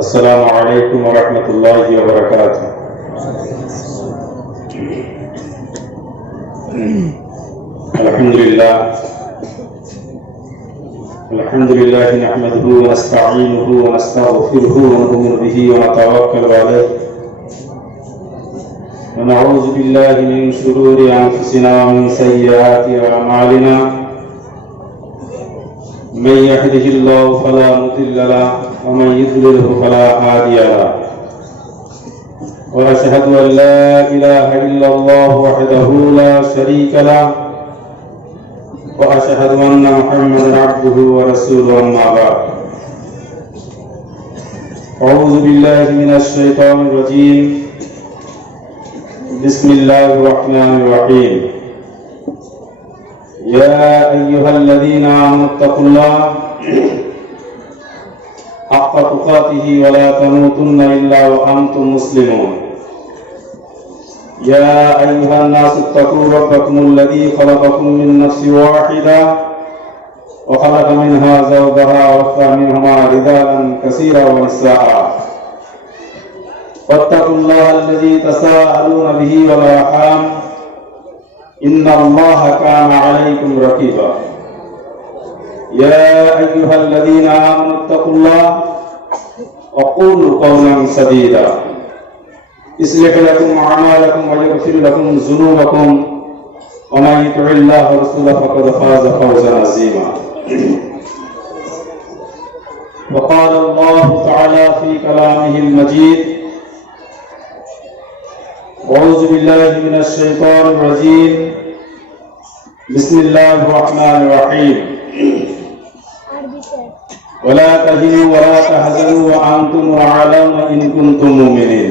السلام عليكم ورحمة الله وبركاته. الحمد لله نحمده ونستعينه ونستغفره ونؤمن به ونتوكل عليه ونعوذ بالله من شرور أنفسنا ومن سيئات أعمالنا من يهده الله فلا مضل له ومن يضلله فلا هادي له وأشهد أن لا إله إلا الله وحده لا شريك له وأشهد أن محمدا عبده ورسوله أما بعد أعوذ بالله من الشيطان الرجيم بسم الله الرحمن الرحيم يا أيها الذين آمنوا اتقوا الله حق تقاته ولا تموتن إلا وأنتم مسلمون يا أيها الناس اتقوا ربكم الذي خلقكم من نفس واحدة وخلق منها زوجها وبث منهما رجالا كثيرا ونساء واتقوا الله الذي تساءلون به والأرحام إن الله كان عليكم رقيبا يا أيها الذين آمنوا اتقوا الله وقولوا قولا سديدا يصلح لكم أعمالكم ويغفر لكم ذنوبكم ومن يطع الله ورسوله فقد فاز فوزا عظيما وقال الله تعالى في كلامه المجيد أعوذ بالله من الشيطان الرجيم بسم الله الرحمن الرحيم ولا تهنوا ولا تحزنوا وأنتم الأعلون إن كنتم مؤمنين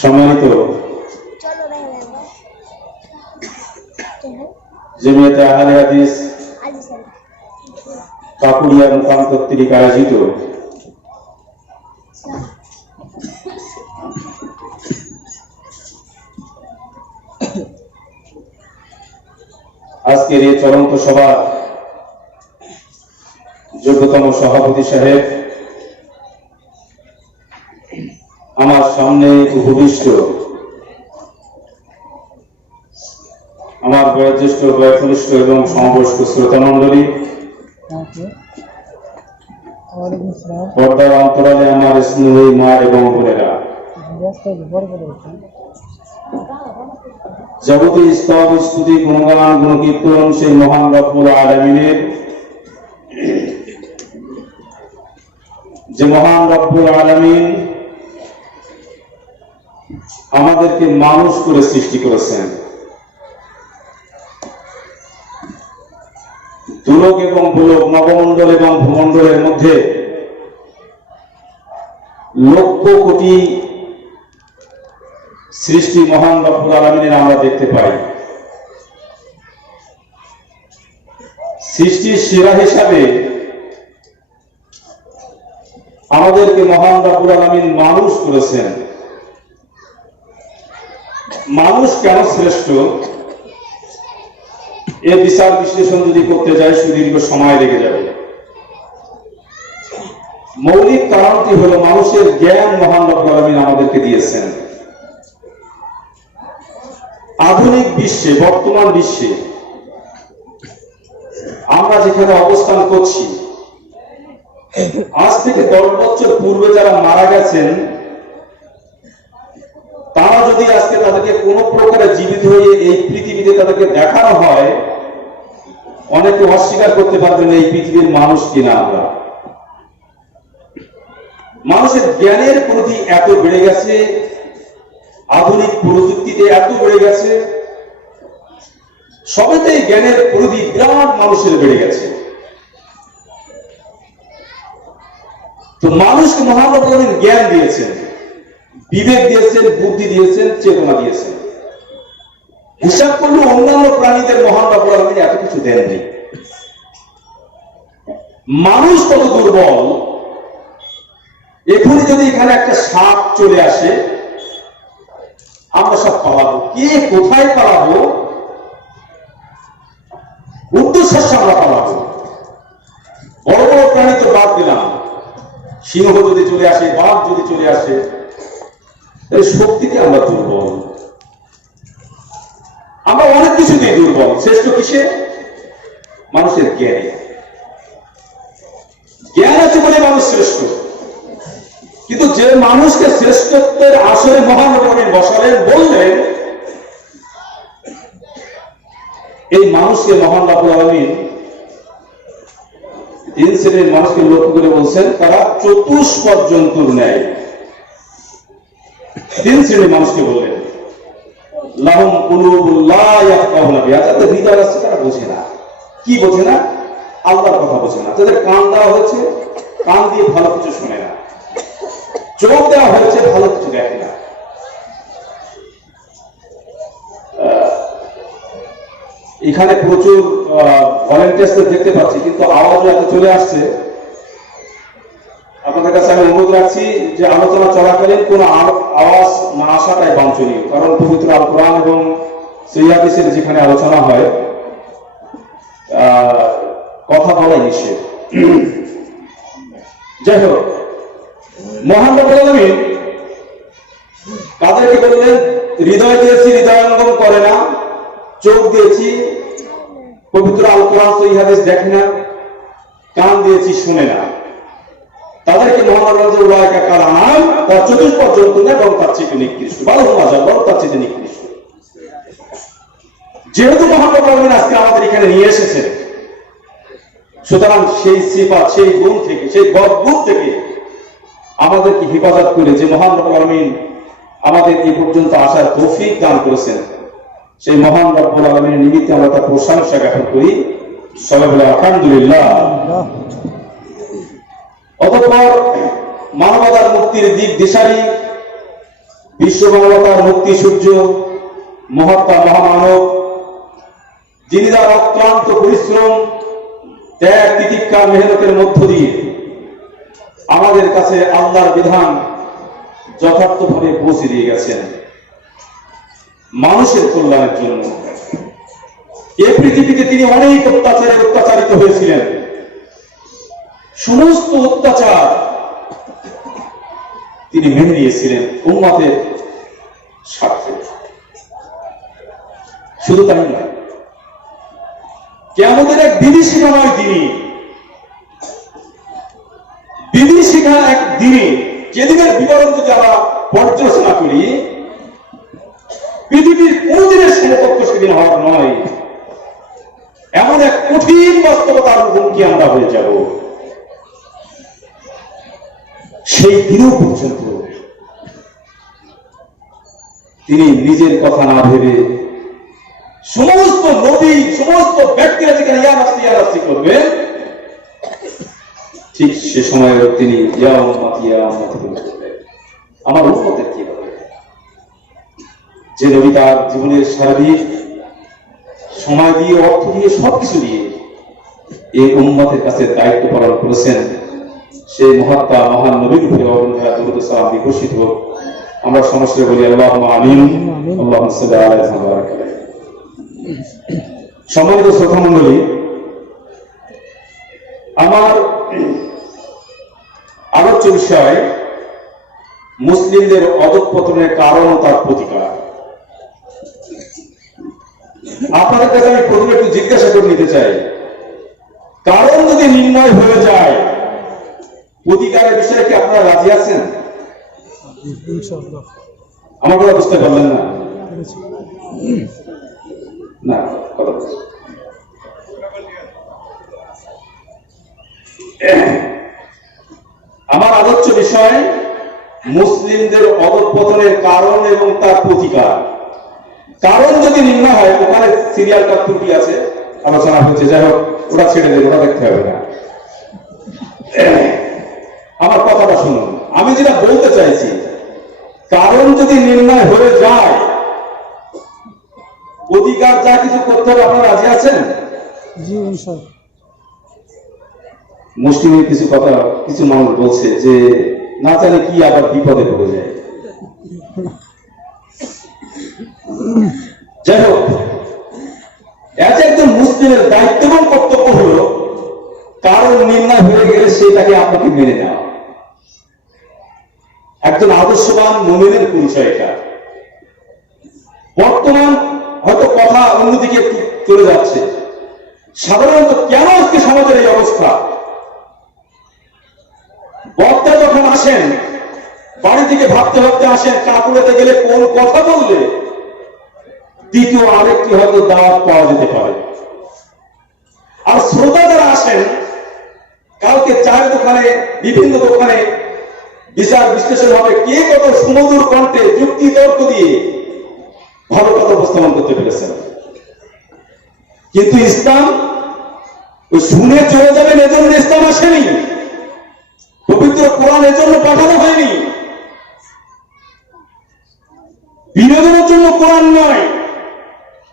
সম্মানিত জমিয়তে আহলে হাদিস কাকুরিয়া মুকাম কর্তৃক আয়োজিত আজকের এই চলন্ত সভা যোগ্যতম সভাপতি সাহেব, আমার সামনে উপবিষ্ট আমার বয়োজ্যেষ্ঠ বয়োকনিষ্ঠ এবং সমবয়স্ক শ্রোতা মণ্ডলী, পর্দার অন্তরালে আমার স্নেহী মা এবং বোনেরা, জগতে স্তব স্তুতি গুণগান গুণকীর্তন সেই মহান রব্বুল আলামিনের, যে মহান রব্বুল আলামিন আমাদেরকে মানুষ করে সৃষ্টি করেছেন। দুলোক এবং ভূলোক, নবমণ্ডল এবং ভূমণ্ডলের মধ্যে লক্ষ কোটি সৃষ্টি মহান রব্বুল আলামিনের আমরা দেখতে পাই। সৃষ্টির সেরা হিসাবে আমাদেরকে মহান রব্বুল আলামিন মানুষ করেছেন। মানুষ কেন শ্রেষ্ঠ এর বিচার বিশ্লেষণ যদি করতে যাই সুদীর্ঘ সময় লেগে যাবে। মৌলিক কারণটি হলো মানুষের জ্ঞান মহান রব্বুল আলামিন আমাদেরকে দিয়েছেন। আধুনিক বিশ্বে, বর্তমান বিশ্বে আমরা যেখানে অবস্থান করছি, আজ থেকে 10 বছর পূর্বে যারা মারা গেছেন তারা যদি আজকে তাদেরকে কোন প্রকারে জীবিত হয়ে এই পৃথিবীতে তাদেরকে দেখানো হয়, অনেকে অস্বীকার করতে পারবেন এই পৃথিবীর মানুষ কিনা আমরা। মানুষের জ্ঞানের প্রতি এত বেড়ে গেছে, আধুনিক প্রযুক্তিতে এত বেড়ে গেছে, সবেতেই জ্ঞানের প্রতি বিরাট মানুষের বেড়ে গেছে। তো মানুষকে মহান রব্বুল আলামিন জ্ঞান দিয়েছেন, বিবেক দিয়েছেন, বুদ্ধি দিয়েছেন, চেতনা দিয়েছেন। হিসাব করলে অন্যান্য প্রাণীদের মহান রব্বুল আলামিন এত কিছু দেননি। মানুষ কত দুর্বল, এখনই যদি এখানে একটা সাপ চলে আসে আমরা সব পালাবো, কে কোথায় পালাবো, উদ্দেশ্য আমরা পালাবো। পেলাম, সিংহ যদি চলে আসে, বাঘ যদি চলে আসে, তাহলে শক্তিতে আমরা দুর্বল, আমরা অনেক কিছুতেই দুর্বল। শ্রেষ্ঠ কিসে? মানুষের জ্ঞানে। জ্ঞান আছে বলে মানুষ শ্রেষ্ঠ। কিন্তু যে মানুষকে শ্রেষ্ঠত্বের আসরে মহানবী বসালেন, বললেন এই মানুষকে মহান রাব্বুল আলামিন তিন শ্রেণীর মানুষকে লক্ষ্য করে বলছেন, তারা চতুষ্পদ জন্তুর ন্যায়। তিন শ্রেণীর মানুষকে বললেন, লাহুম কুলুবুন লা ইয়াফকাহুনা বিহা, যাদের হৃদয় আছে তারা বোঝে না। কি বোঝে না? আল্লাহর কথা বোঝে না। যাদের কান দেওয়া হয়েছে, কান দিয়ে ভালো কিছু শুনে না, চোখ দেওয়া হয়েছে, ভালো কিছু দেখে না। এখানে প্রচুর ভলেন্টিয়ার্সদের দেখতে পাচ্ছি, কিন্তু আওয়াজও এত চলে আসছে। আপনাদের কাছে আমি অনুরোধ রাখছি যে আলোচনা চলাকালীন কোনো আওয়াজ না আসাটাই বাঞ্ছনীয়, কারণ পবিত্র আল কোরআন এবং সহিহ হাদিসের যেখানে আলোচনা হয় কথা বলাই নিষেধ। যাই হোক, মহান রাব্বুল আলামিন কাদেরকে বললেন? হৃদয় দিয়েছি, হৃদয়ঙ্গম করে না। চোখ দিয়েছি, পবিত্র আল কোরআন সহিহ হাদিস দেখে না। কান দিয়েছি, শুনে না। তাদেরকে মহান রাব্বুল উলাইকা কাল আনাম, তার চতুষ্পদ জন্তু না, এবং তার চেয়ে নিকৃষ্ট, বালহুম আযাব, তার চেয়ে নিকৃষ্ট। যেহেতু মহান রাব্বুল আলামিন আজকে আমাদের এখানে নিয়ে এসেছেন, সুতরাং সেই সিফাত, সেই গুণ থেকে, সেই গুণ থেকে আমাদেরকে হেফাজত করে যে মহান রাব্বুল আলামিন আমাদের এই পর্যন্ত আসার তৌফিক দান করেছেন, সেই মহান রাব্বুল আলামিনের নিমিত্তে আমরা তার প্রশংসা জ্ঞাপন করি। সবাই বলে আলহামদুলিল্লাহ। অতঃপর মানবতার মুক্তির দিক দিশারি, বিশ্ব মানবতার মুক্তি সূর্য, মহাত্মা মহামানব, যিনি তার অক্লান্ত পরিশ্রম, ত্যাগ, তিতিক্ষা, মেহনতের মধ্য দিয়ে আমাদের কাছে আল্লাহর বিধান যথার্থভাবে পৌঁছে দিয়ে গেছেন মানুষের কল্যাণের জন্য। এই পৃথিবীতে তিনি অনেক অত্যাচারে অত্যাচারিত হয়েছিলেন। সমস্ত অত্যাচার তিনি মেনে নিয়েছিলেন উম্মতের স্বার্থে। শুধু তাই নয়, কিয়ামতের এক বিভীষিকাময় দিনে, বিভীষিকা এক দিনে, যেদিনের বিবরণ যদি আমরা পর্যালোচনা করি, পৃথিবীর কোনদিনের সমকক্ষ সেদিন হওয়ার নয়, এমন এক কঠিন বাস্তবতার মুখোমুখি আমরা হয়ে যাব। সেই দিনও পর্যন্ত তিনি নিজের কথা না ভেবে সমস্ত নবী, সমস্ত ব্যক্তিরা যেখানে ইয়া নাফসি করবেন, ঠিক সে সময় তিনি ইয়া উম্মতি বলবেন, আমার উম্মতের কি হবে? যে নবী তার জীবনের সারাদিক সময় দিয়ে, অর্থ দিয়ে, সবকিছু দিয়ে এই উম্মতের কাছে দায়িত্ব পালন করেছেন, সেই মহাত্মা মহান নবীর উপরে দরুদ ও সালাম বিকশিত হোক। আমরা সমস্ত বলি আল্লাহুম্মা আমিন, আল্লাহুম্মা সাল্লি আলা মুহাম্মাদ। সম্মানিত শ্রোতা মণ্ডলী, আমার আলোচ্য বিষয় মুসলিমদের অধঃপতনের কারণ ও তার প্রতিকার। আপনাদের কাছে আমি প্রথমে একটু জিজ্ঞাসা করে নিতে চাই, কারণ যদি নির্ণয় হয়ে যায়, প্রতিকারের বিষয়ে কি আপনারা রাজি আছেন? আমার কথা বুঝতে পারলেন না? না, আমার আলোচ্য বিষয় মুসলিমদের অধঃপতনের কারণ এবং তার প্রতিকার। কারণ যদি নির্ণয় হয়, ওখানে সিরিয়ালটা ত্রুটি আছে, আলোচনা হচ্ছে, যাই হোক, ওটা ছেড়ে দেবে, ওটা দেখতে হবে না। আমার কথাটা শুনুন, আমি যেটা বলতে চাইছি, কারণ যদি নির্ণয় হয়ে যায়, প্রতিকার যা কিছু করতে হবে, আপনারা রাজি আছেন? মুসলিমের কিছু কথা কিছু মানুষ বলছে যে না জানে কি আবার বিপদে পড়ে যায়। যাই হোক, একজন মুসলিমের দায়িত্ব এবং কর্তব্য হলো, কারণ নির্ণয় হয়ে গেলে সেটাকে আপনাকে মেনে নেওয়া। একজন আদর্শবান মুমিনের পরিচয় এটা। বর্তমান হয়তো কথা অন্যদিকে একটু চলে যাচ্ছে। সাধারণত কেন আজকে সমাজের এই অবস্থা? বক্তা যখন আসেন, বাড়ি থেকে ভাবতে ভাবতে আসেন কাপড়েতে গেলে কোন কথা বললে দ্বিতীয় আরেকটি হয়তো দাওয়াত পাওয়া যেতে পারে। আর শ্রোতা যারা আসেন, কালকে চায়ের দোকানে, বিভিন্ন দোকানে বিচার বিশ্লেষণ হবে, কে কত সুমধুর কণ্ঠে যুক্তি তর্ক দিয়ে ভালো কথা উপস্থাপন করতে পেরেছেন। কিন্তু ইসলাম ওই শুনে চলে যাবেন এজন্য ইসলাম আসেনি। পবিত্র কোরআন এজন্য পাঠানো হয়নি। বিনোদনের জন্য কোরআন নয়।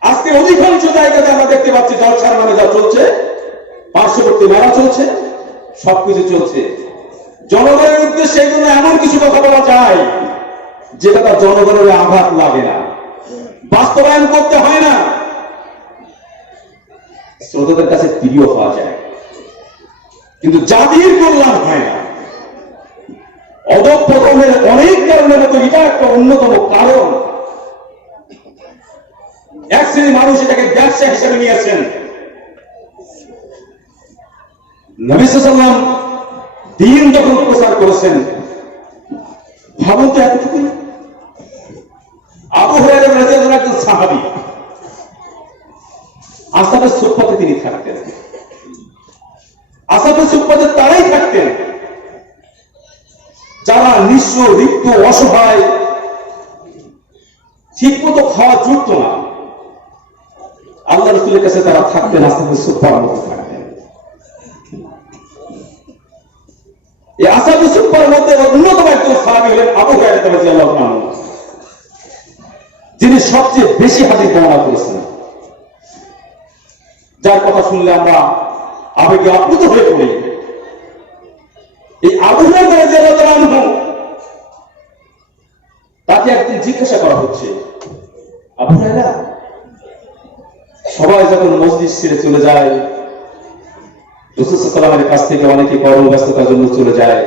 আজকে অধিকাংশ জায়গাতে আমরা দেখতে পাচ্ছি জলসার নামে যা চলছে, পার্শ্ববর্তী মেলা চলছে, সবকিছু চলছে জনগণের উদ্দেশ্যে। এই জন্য এমন কিছু কথা বলা যায় যেটা তার জনগণের আঘাত লাগে না, বাস্তবায়ন করতে হয় না, শ্রোতাদের কাছে প্রিয় হওয়া যায়, কিন্তু জাতির কল্যাণ হয় না। অধঃপতনের অনেক কারণের মতো এটা একটা অন্যতম কারণ। এক শ্রেণীর মানুষ এটাকে ব্যবসা হিসেবে নিয়েছেন। নবী সাল্লাল্লাহু আলাইহি ওয়াসাল্লাম দ্বীন যখন প্রচার করেছেন, ভাবুন তো এতটুকুই। আবু হুরায়রা রাদিয়াল্লাহু আনহু একজন সাহাবী, আসহাবের সুহবতে তিনি থাকতেন। আসহাবের সুহবতে তারাই থাকতেন যারা নিঃস্ব, রিক্ত, অসহায়, ঠিক মতো খাওয়া জুটত না। আল্লাহ রাসূলের কাছে তারা থাকতেন, আসহাবের সুহবতের মধ্যে থাকতেন। এই আসহাবের সুহবতের মধ্যে অন্যতম একজন সাহাবী হলেন আবু হুরায়রা রাদিয়াল্লাহু আনহু, যিনি সবচেয়ে বেশি হাদিস বর্ণনা করেছেন, যার কথা শুনলে আমরা আবেগে আপ্লুত হয়ে পড়ি। এই আবু হুরায়রা রাদিয়াল্লাহু আনহু, তাকে একদিন জিজ্ঞাসা করা হচ্ছে, আবু হুরায়রা, সবাই যখন মসজিদ ছেড়ে চলে যায়, রাসূল সাল্লাল্লাহু আলাইহি ওয়াসাল্লামের কাছ থেকে অনেকে কর্মব্যস্ততার জন্য চলে যায়,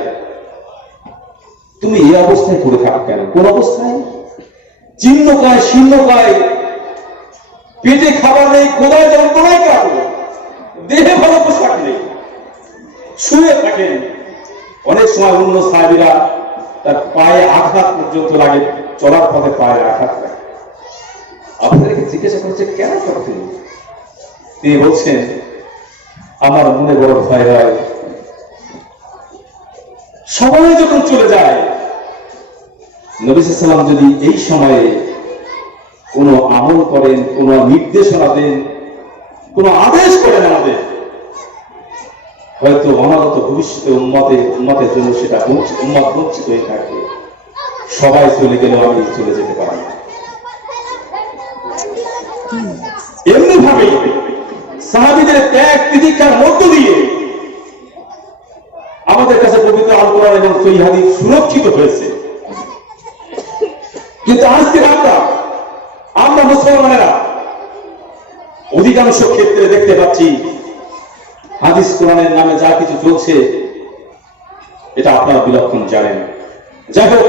তুমি এই অবস্থায় পড়ে থাকো কেন? কোন অবস্থায়? জীর্ণকায়, শীর্ণকায়, পেটে খাবার নেই, কোদায় যন্ত্রণায় কাটলো, দেহে ভালো পোশাক নেই, শুয়ে থাকেন। অনেক সময় অন্য সাহাবীরা তার পায়ে আঘাত পর্যন্ত লাগে, চলার পথে পায়ে আঘাত লাগে। আপনাদেরকে জিজ্ঞাসা করছে কেন করতেন? তিনি বলছেন, আমার মনে বড় ভয় হয়, সবাই যখন চলে যায়, নবী সাল্লাল্লাহু আলাইহি ওয়াসাল্লাম যদি এই সময়ে কোন আমল করেন, কোন নির্দেশনা দেন, কোন আদেশ করেন আমাদের, হয়তো অনাগত ভবিষ্যতে উম্মতের জন্য সেটা উম্মত বঞ্চিত হয়ে থাকবে। সবাই চলে গেলেও আমি চলে যেতে পারি। এমনি ভাবে সাহাবীদের ত্যাগ তিতিক্ষার মধ্য দিয়ে আমাদের কাছে পবিত্র আল কোরআন এবং সহিহ হাদিস সুরক্ষিত হয়েছে। কিন্তু আজকে আমরা মুসলমানেরা অধিকাংশ ক্ষেত্রে দেখতে পাচ্ছি হাদিস কোরআনের নামে যা কিছু চলছে, এটা আপনারা বিলক্ষণ জানেন। যাই হোক,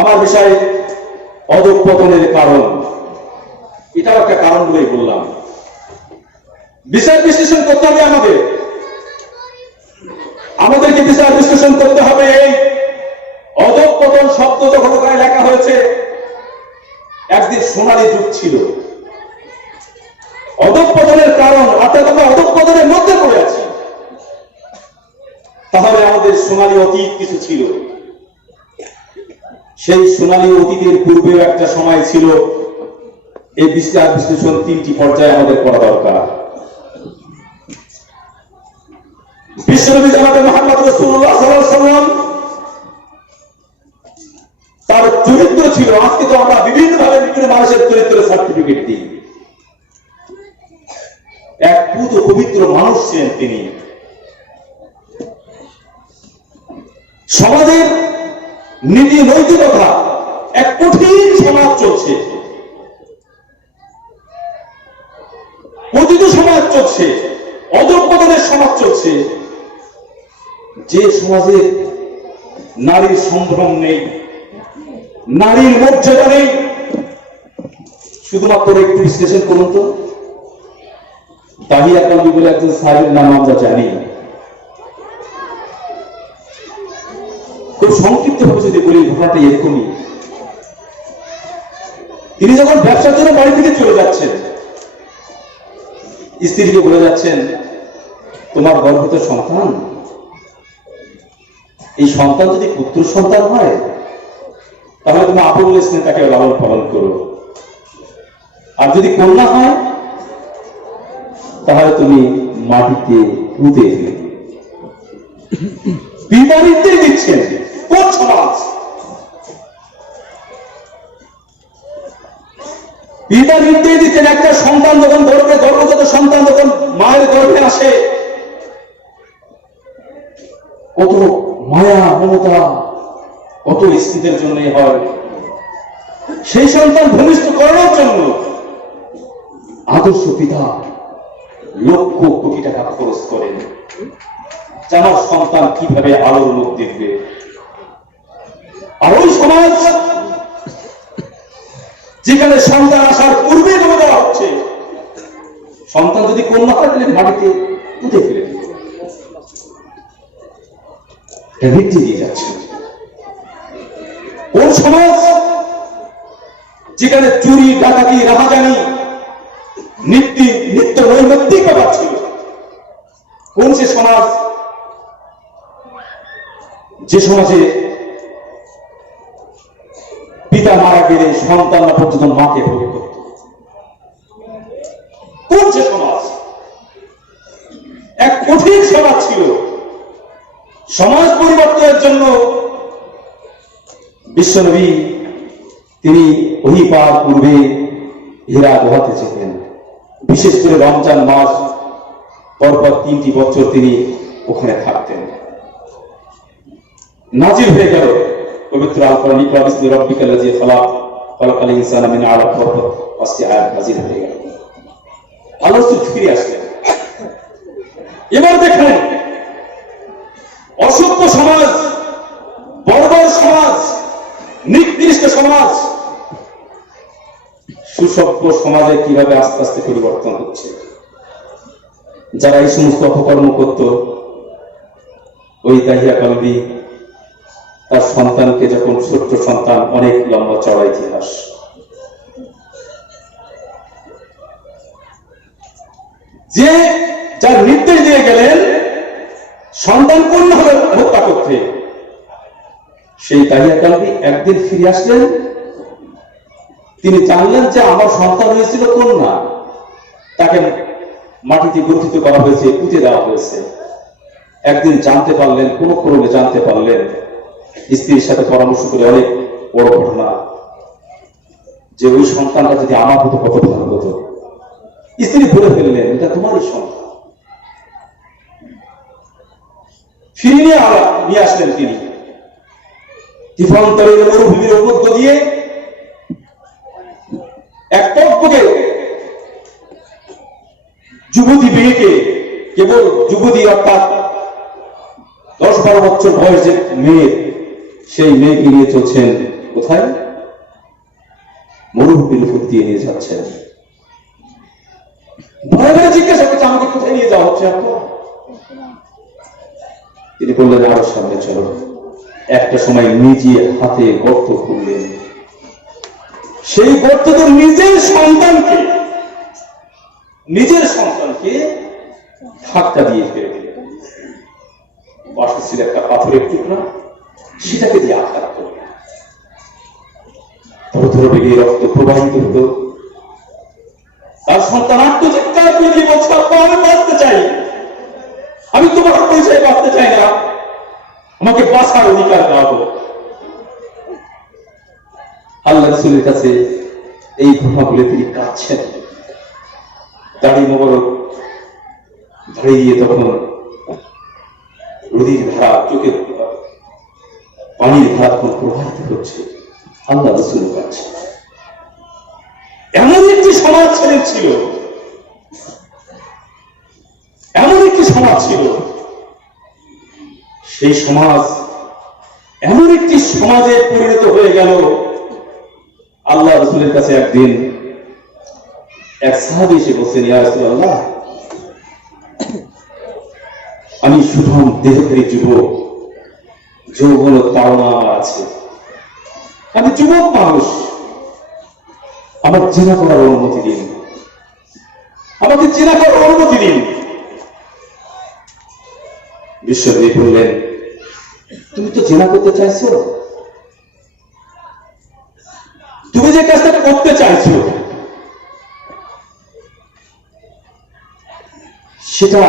আমার বিষয়ে অধঃপতনের কারণ, এটাও একটা কারণ বলেই বললাম। বিচার বিশ্লেষণ করতে হবে আমাদেরকে বিচার বিশ্লেষণ করতে হবে। এই অধঃপতন শব্দ যখন ওখানে লেখা হয়েছে, একদিন সোনালী যুগ ছিল। অধঃপতনের কারণ, অর্থাৎ আমরা অধঃপতনের মধ্যে পড়ে আছি। তাহলে আমাদের সোনালী অতীত কিছু ছিল। সেই সোনালী অতীতের পূর্বেও একটা সময় ছিল। এই বিচার বিশ্লেষণ তিনটি পর্যায়ে আমাদের করা দরকার। বিশ্বনবী জনাব মুহাম্মদ রাসূলুল্লাহ সাল্লাল্লাহু আলাইহি ওয়াসাল্লাম, তার চরিত্র ছিল, আজকে তো আমরা বিভিন্ন ভাবে বিভিন্ন মানুষের চরিত্রের সার্টিফিকেট দিই। এক পুত পবিত্র মানুষ ছিলেন তিনি। সমাজের নীতি নৈতিকতা, এক কঠিন সমাজ চলছে, পতিত সমাজ চলছে, অধঃপতনের সমাজ চলছে। যে সমাজে নারীর সম্ভ্রম নেই, নারীর মর্যাদা নেই, শুধুমাত্র একটু বিশ্লেষণ করুন তো। তাহিয়া কালবি বলে একজন সাহেবের নাম আমরা জানি। খুব সংক্ষিপ্ত ভাবে যদি বলি, ঘটনাটা এরকমই। তিনি যখন ব্যবসার জন্য বাড়ি থেকে চলে যাচ্ছেন, স্ত্রীকে বলে যাচ্ছেন, তোমার গর্ভত সন্তান, এই সন্তান যদি পুত্র সন্তান হয় তাহলে তুমি আপন স্নেহ তাকে লালন পালন করো, আর যদি কন্যা হয় তাহলে তুমি মাটিতে পুঁতে দিবে। বিপরীতে দিচ্ছেন কোন সমাজ? বিপরীতে দিচ্ছেন। একটা সন্তান যখন গর্ভজাত সন্তান যখন মায়ের গর্ভে আসে, কত মায়া মমতা কত স্ত্রীদের জন্য হয়। সেই সন্তান ভূমিষ্ঠ করানোর জন্য আদর্শ পিতা লক্ষ কোটি টাকা খরচ করেন, যে আমার সন্তান কিভাবে আলোর মুখ দেখবে। আর ওই সমাজ যেখানে সন্তান আসার পূর্বে বলে দেওয়া হচ্ছে, সন্তান যদি কন্যা হয় তাহলে মাটিতে পুঁতে ফেলে দিবে, ভিত্তি দিয়ে যাচ্ছে। কোন সমাজ যেখানে চুরি ডাকাতি রাহাজানি নিত্য নৈমিত্তিক ব্যাপার ছিল? কোন সে সমাজ যে সমাজে পিতা মারা গেলে সন্তানরা পর্যন্ত মাকে ভোগ করত? কোন সে সমাজ? এক কঠিন সমাজ ছিল। সমাজ পরিবর্তনের জন্য বিশ্বনবী তিনি ওহী পাওয়ার পূর্বে হীরা গুহাতে যেতেন। বিশেষ করে রমজান মাস পরপর 3টি বছর তিনি ওখানে থাকতেন। নাজিল হয়ে গেল পবিত্র আল কোরআন, ইকরা বিসমি রাব্বিকাল লাযী খালাক, খালাকাল ইনসানা মিন আলাক, পরপর 5টি আয়াত নাজিল হয়ে গেল। আল্লাহ রাসূল ফিরে আসলেন। এবার দেখেন অসভ্য সমাজ, বর্বর সমাজ, নিকৃষ্ট সমাজ সুসভ্য সমাজে কিভাবে আস্তে আস্তে পরিবর্তন হচ্ছে। যারা এই সমস্ত অপকর্ম করত, ওই দাহিয়া কালবি তার সন্তানকে যখন ছোট্ট সন্তান, অনেক লম্বা চড়া ইতিহাস, যে যার নির্দেশ দিয়ে গেলেন সন্তান পূর্ণ হলে হত্যা করতে, সেই দাহিয়া কালবি একদিন ফিরে আসলেন। তিনি জানলেন যে আমার সন্তান হয়েছিল কন্যা, তাকে মাটিতে গ্রথিত করা হয়েছে, পুঁতে দেওয়া হয়েছে। একদিন জানতে পারলেন, কোন ক্রমে জানতে পারলেন, স্ত্রীর সাথে পরামর্শ করে, অনেক বড় ঘটনা, যে ওই সন্তানটা যদি আমার হতো কত ভালো হতো। স্ত্রী বলে ফেললেন, এটা তোমারই সন্তান। ফিরিয়ে নিয়ে আসলেন তিনি তীফান্তরের মরুভূমির মধ্য দিয়ে এক টকবকে যুবতী মেয়েকে, কেবল যুবতী অর্থাৎ 10-12 বছর বয়সের মেয়ে, সেই মেয়েকে নিয়ে চলছেন কোথায়? মরুভূমির উপর দিয়ে নিয়ে যাচ্ছেন। ভয় ভয়ে জিজ্ঞাসা করছে, আমাকে কোথায় নিয়ে যাওয়া হচ্ছে আপনার? তিনি বললেন, আরো সামনে চলো। একটা সময় নিজে হাতে গর্ত খুললেন, সেই গর্ততে নিজের সন্তানকে ধাক্কা দিয়ে ফেলে দিলেন। পাশে ছিল একটা পাথরের টুকরা, সেটাকে দিয়ে আঘাত করলেন। ধর বেগে রক্ত প্রবাহিত হতো। তার সন্তান আত্মচিৎকার করে দিয়ে বলছে, আব্বা আমি বাঁচতে চাই, আমি তোমার পরিচয় বাঁচতে চাই না, আমাকে বাঁচার অধিকার দেওয়া হোক। আল্লাহ রাসূলের কাছে এই ঘটনা বলে তিনি কাঁদছেন। দাড়ি মোবারক দাঁড়িয়ে তখন নদীর ধারা, চোখের পানির ধারা তখন প্রবাহিত হচ্ছে। আল্লাহ রাসূলের কাছে এমন একটি সমাজ ছিল, সেই সমাজ এমন একটি সমাজে পরিণত হয়ে গেল। আল্লাহ রাসূলের কাছে একদিন এক সাহাবী এসে বলছেন, ইয়া রাসূলুল্লাহ, আমি সুঠাম দেহধারী যুবক, যৌবন তাড়না আছে, আমি যুবক মানুষ, আমার জেনা করার অনুমতি দিন, আমাকে জেনা করার অনুমতি দিন। বিশ্বনবী বললেন, তুমি তো জেনা করতে চাইছো, তুমি যে কাজটা করতে চাইছো সেটা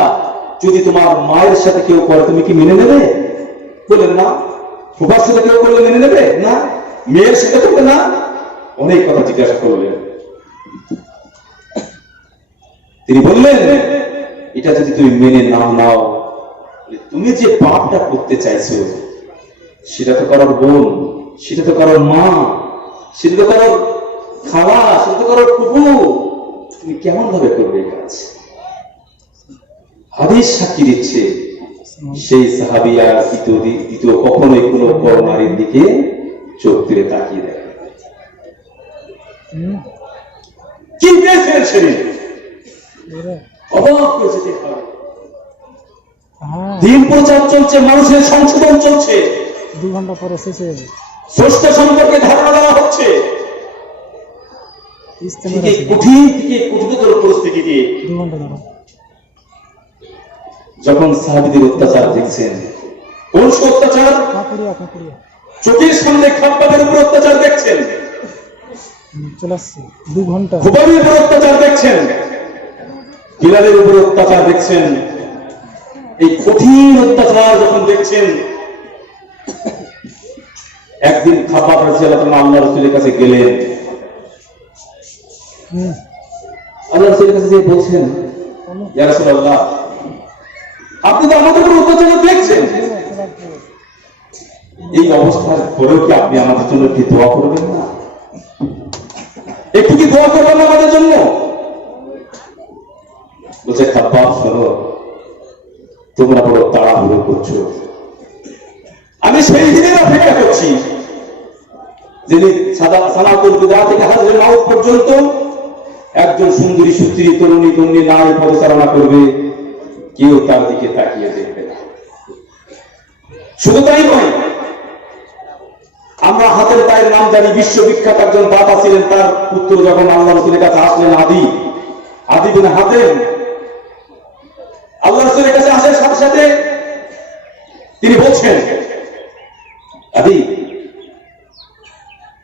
যদি তোমার মায়ের সাথে কেউ করে তুমি কি মেনে নেবে? বললেন না। ফুফার সাথে কেউ করলে মেনে নেবে না, মেয়ের সাথে করবে না। অনেক কথা জিজ্ঞাসা করলেন। তিনি বললেন, এটা যদি তুমি মেনে না নাও, তুমি যে পাপটা করতে চাইছো সেটা তো কারোর বোন, সেটা তো কারোর মা, সেটা তো কারোর খালা, সেটা তো কারোর ফুফু, তুমি কেমন ভাবে করবে এই কাজ? হাদিস সাক্ষী দিচ্ছে সেই সাহাবী আর দ্বিতীয় কখনোই কোনো পর নারীর দিকে চোখ তুলে তাকিয়ে দেখে। কি পেয়েছেন সেদিন? অবাক হয়েছে দেখতে। দিন প্রচার চলছে, মানুষের সংশোধন চলছে, 2 ঘন্টা পরে শেষ হয়ে যাবে। স্রষ্টা সম্পর্কে ধারণা দেওয়া হচ্ছে। ইস্তেমার থেকে আছে, কঠিন থেকে কঠিনতর পরিস্থিতি দিয়ে 2 ঘন্টা ধরো। যখন সাহাবীদের অত্যাচার দেখছেন, কোন অত্যাচার? কাকুরিয়া চোখের সামনে খাব্বাবের উপর অত্যাচার দেখছেন, চলে আসছে 2 ঘন্টা। খুবাবের উপর অত্যাচার দেখছেন, বিলালের উপর অত্যাচার দেখছেন। এই কঠিন অত্যাচার যখন দেখছেন, একদিন খাব্বাব রাদিয়াল্লাহু তাআলা আল্লাহর রাসূলের কাছে গেলেন। আল্লাহর রাসূলের কাছে গিয়ে বলছেন, ইয়া রাসূলুল্লাহ, আপনি তো আমাদের উপর অত্যাচার দেখছেন, এই অবস্থার পরেও কি আপনি আমাদের জন্য কি দোয়া করবেন না? একটু কি দোয়া করবেন না আমাদের জন্য? বলছে, খাব্বাব শোনো, তোমরা বড় তাড়াহুড়ো করছো, আমি সেই দিনের অপেক্ষা করছি যিনি সালাতুল বিদা থেকে হাজরে মাউত পর্যন্ত একজন সুন্দরী সুস্থিরী তরুণী নারী পদচারণা করবে, কেউ তার দিকে তাকিয়ে দেখবে না। শুধু তাই নয়, আমরা হাতের পায়ের নাম জানি, বিশ্ববিখ্যাত একজন দাতা ছিলেন, তার পুত্র যখন আল্লাহ রাসূলের কাছে আসলেন, আদি বিন হাতেম, আল্লাহ রাসূলের কাছে আসার সাথে সাথে তিনি বলছেন, আদি,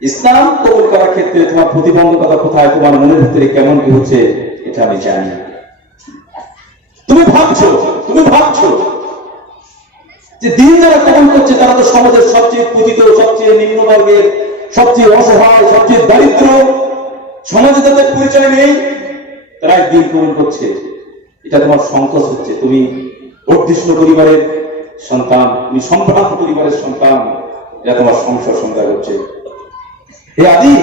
ইসলাম কবুল করার ক্ষেত্রে তোমার প্রতিবন্ধকতা কোথায়, তোমার মনের ভিতরে কেমন কি হচ্ছে এটা আমি জানি। তুমি ভাবছো যে দিন যারা কবুল করছে তারা তো সমাজের সবচেয়ে পতিত, সবচেয়ে নিম্নবর্গের, সবচেয়ে অসহায়, সবচেয়ে দারিদ্র, সমাজে তাদের পরিচয় নেই, তারা দিন কবুল করছে। এটা তোমার সংকোচ হচ্ছে, তুমি অর্ধিষ্ণ পরিবারের সন্তান, তুমি সম্ভ্রান্ত পরিবারের সন্তান, এটা তোমার সংসার সন্দেহ হচ্ছে। হে আদি,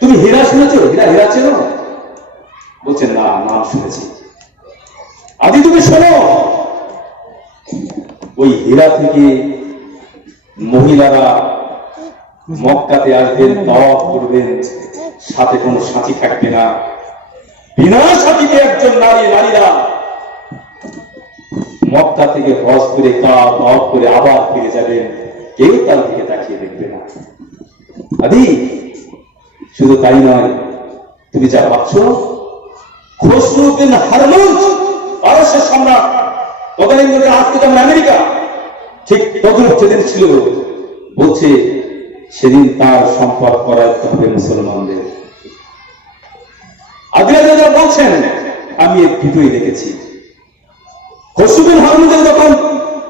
তুমি হীরা শুনেছো? হীরা চেনো? বলছেন, না, নাম শুনেছি। আদি, তুমি শোনো, ওই হীরা থেকে মহিলারা মক্কাতে আসবেন, তাওয়াফ করবেন, সাথে কোনো সাথী থাকবে না, বিনা সাথীতে একজন নারীরা মক্কা থেকে হজ করে তাওয়াফ করে আবার ফিরে যাবেন, কেউ তার দিকে তাকিয়ে দেখবে না। আদি, শুধু তাই নয়, তুমি যা পাচ্ছ, খসরু বিন হরমুজ পারস্যের সম্রাট, তদানীন্তন আজকে যেমন আমেরিকা, ঠিক তদ্রুপ যেদিন ছিল, বলছে সেদিন তার সম্পদ করাতে হবে মুসলমানদের। আদিরা বলছেন, আমি এক ভিডিওই দেখেছি, খসরু বিন হরমুজের যখন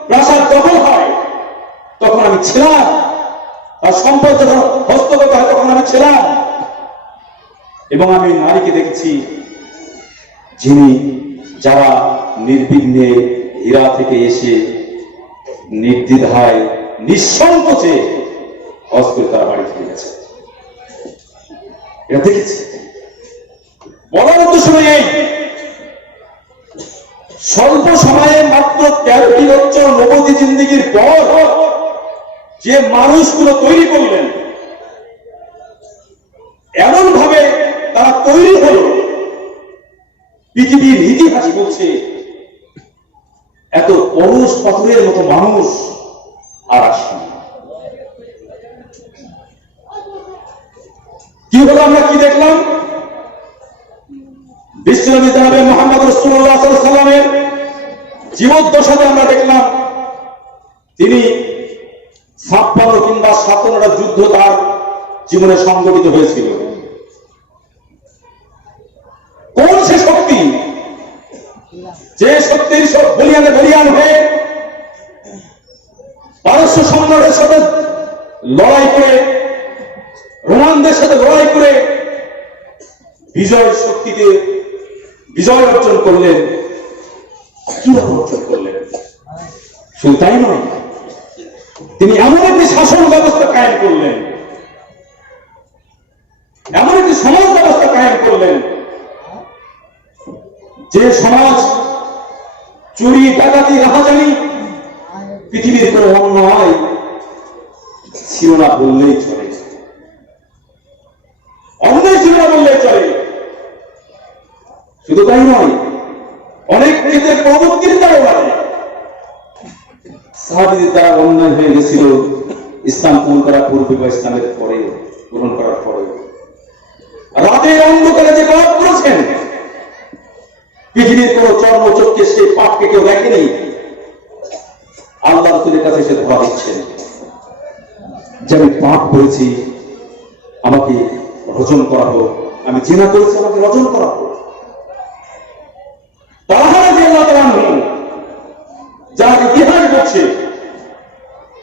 প্রাসাদ দখল হয় তখন আমি ছিলাম, তার সম্পদ যখন হস্তগত হয় তখন আমি ছিলাম, এবং আমি নারীকে দেখেছি যারা নির্বিঘ্নে হীরা থেকে এসে নির্দ্বিধায় নিঃসংকোচে হজ করে তারা বাড়ি ফিরে গেছে। এটা দেখেছি। বলার উদ্দেশ্য এই, স্বল্প সময়ে মাত্র 13টি বছর নবতী জিন্দিগির পর যে মানুষগুলো তৈরি করলেন, এমন ভাবে তারা তৈরি হল, পৃথিবীর ইতিহাস বলছে এত পরশ পাথরের মতো মানুষ আর আসেনি। কি হলো, আমরা কি দেখলাম? বিশ্বনবী জনাবে মুহাম্মদ রাসূলুল্লাহ সাল্লাল্লাহু আলাইহি ওয়াসাল্লামের জীবদ্দশাতে আমরা দেখলাম তিনি 56 কিংবা 57টা যুদ্ধ তার জীবনে সংঘটিত হয়েছিল। কোন সে শক্তি যে শক্তির সব বলিয়ানে বলিয়ান হয়ে পারস্য সম্রাটের সাথে লড়াই করে, রোমানদের সাথে লড়াই করে বিজয় শক্তিতে বিজয় অর্জন করলেন। কিভাবে অর্জন করলেন? শুধু তাই নয়, তিনি এমন একটি শাসন ব্যবস্থা কায়েম করলেন, এমন একটি সমাজ ব্যবস্থা কায়েম করলেন যে সমাজ চুরি, ডাকাতি, রাহাজানি, পৃথিবীর কোনো অন্যায় ছিল না বললেই চলে, অন্যায় ছিল না বললেই চলে। শুধু তাই নয়, অনেক ক্ষেত্রে প্রবৃত্তির দ্বারা বাড়ে, সাহাবীদের দ্বারা অন্যায় হয়ে গেছিল ইসলাম গ্রহণ করার পূর্বে বা ইসলামের পরে, গ্রহণ করার পরে। রাতের অন্ধকারে যে পাপ করেছেন, পৃথিবীর কোন চর্মচক্ষে সেই পাপকে কেউ দেখেনি, আল্লাহ রাসূলের কাছে এসে ধরা দিচ্ছেন যে আমি পাপ করেছি, আমাকে রজন করা হোক, আমি জিনা করেছি, আমাকে রজন করা হোক। তাহারা যে যার ইতিহাস বলছে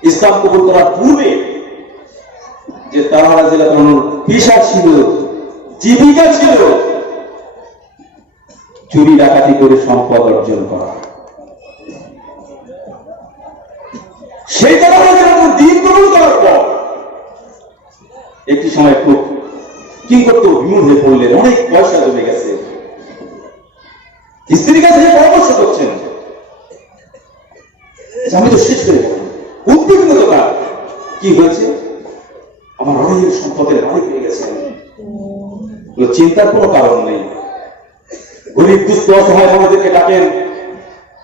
ইসলাম কবুল করার পূর্বে যে তাহারা জেলা পেশা ছিল, জীবিকা ছিল চুরি ডাকাতি করে সম্পদ অর্জন করা। সেই তারা দিন গ্রহণ করার পর একটি সময় খুব কি করতে বিমূঢ় হয়ে পড়লেন, অনেক পয়সা জমে গেছে, স্ত্রীর কাছে পরামর্শ করছেন আমি তো শেষ হয়ে গেলাম, উদ্বিগ্ন দরকার কি হয়েছে, আমার অনেক সম্পদের মালিক হয়ে গেছে, চিন্তার কোনো কারণ নেই। গরিব দুস্থ অসহায় আমাদেরকে ডাকেন,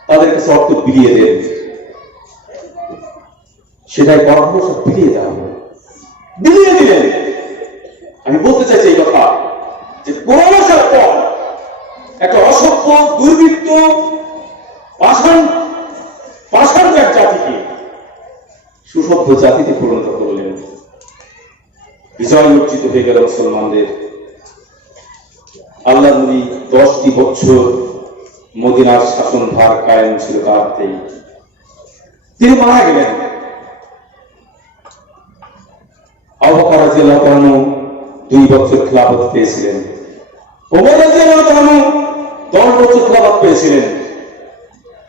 তাদের কাছে অর্থ বিলিয়ে দেন, সেটাই পরামর্শ বিলিয়ে দেওয়া হবে, বিলিয়ে দিলেন। আমি বলতে চাইছি এই কথা যে পরামর্শের পর একটা অসভ্য, দুর্বৃত্ত, পাষাণ এক জাতিকে সুসভ্য জাতিতে পরিণত করলেন। বিজয় অর্জিত হয়ে গেল মুসলমানদের। আল্লাহ নবী 10টি বছর মদিনার শাসনভার কায়েম ছিল তার হাতেই। তিনি মারা গেলেন। আবু বকর রাদিয়াল্লাহু আনহু 2 বছর খিলাফত পেয়েছিলেন, ওমর রাদিয়াল্লাহু আনহু 10 বছর খিলাফত পেয়েছিলেন,